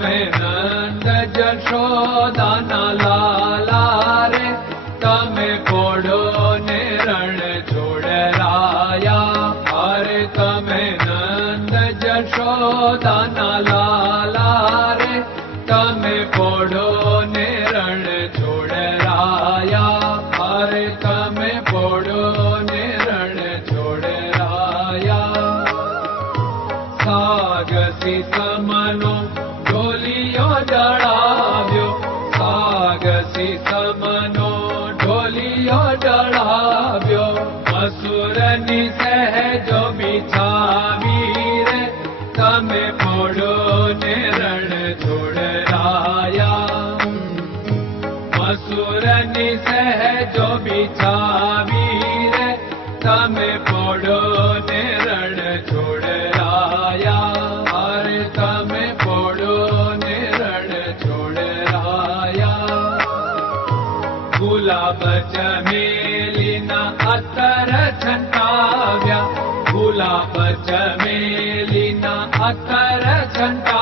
मे नन्द जशो दाना ला रे तमे पोढो नेरण अरे तमे नन्द यशो दाना तमे पोढो सुरनि सह जो बिछावीर छोड़ राया हर सम पोड़ो ने रण छोड़ राया गुलाब चमेलिना अतर अतर छंटा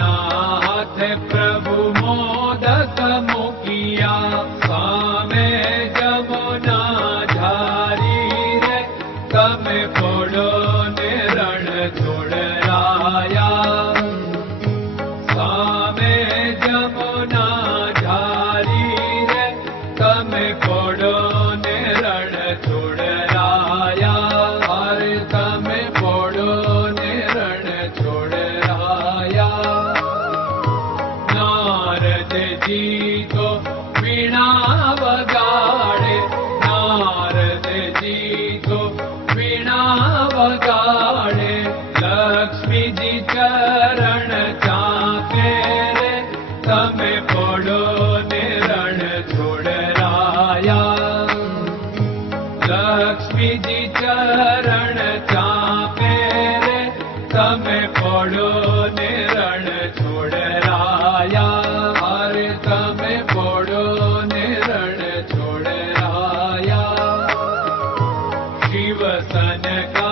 ಕೊಡೋ लक्ष्मी चरणो निर छोडरायारे तमे भोडो निर छोडराया। शिवसनका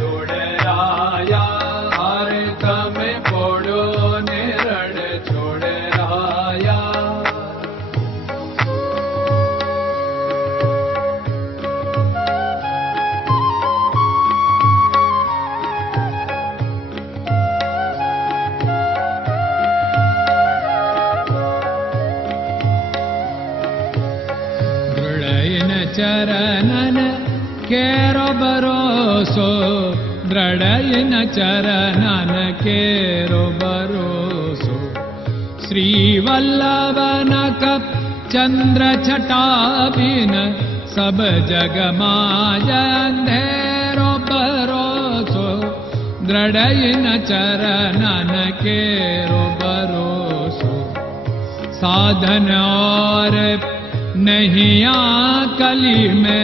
द्रडय न चरन केरो भरोसो श्रीवल्लभ चन्द्रटाबिन सब जगमायन्धेरो भरोसो द्रडय न चरन केरो भरोसो साधन और नहीं कली में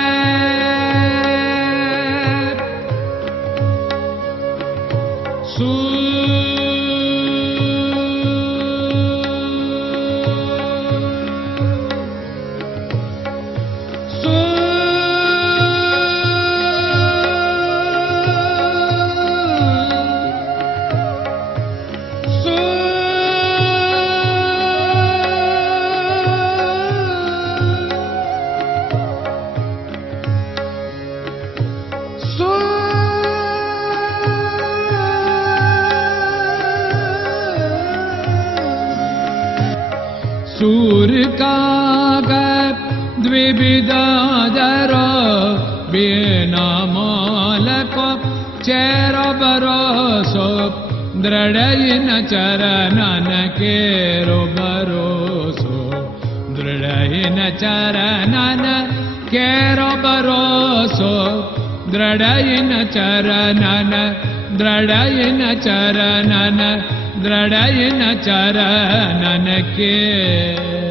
द्विविदादर बिना मालको चेर बरोसो दृढयिन चरणन केरो दृढयिन चरणन केरो बरोसो दृढयिन चरणन दृढयिन चरणन दृढयिन चरणन के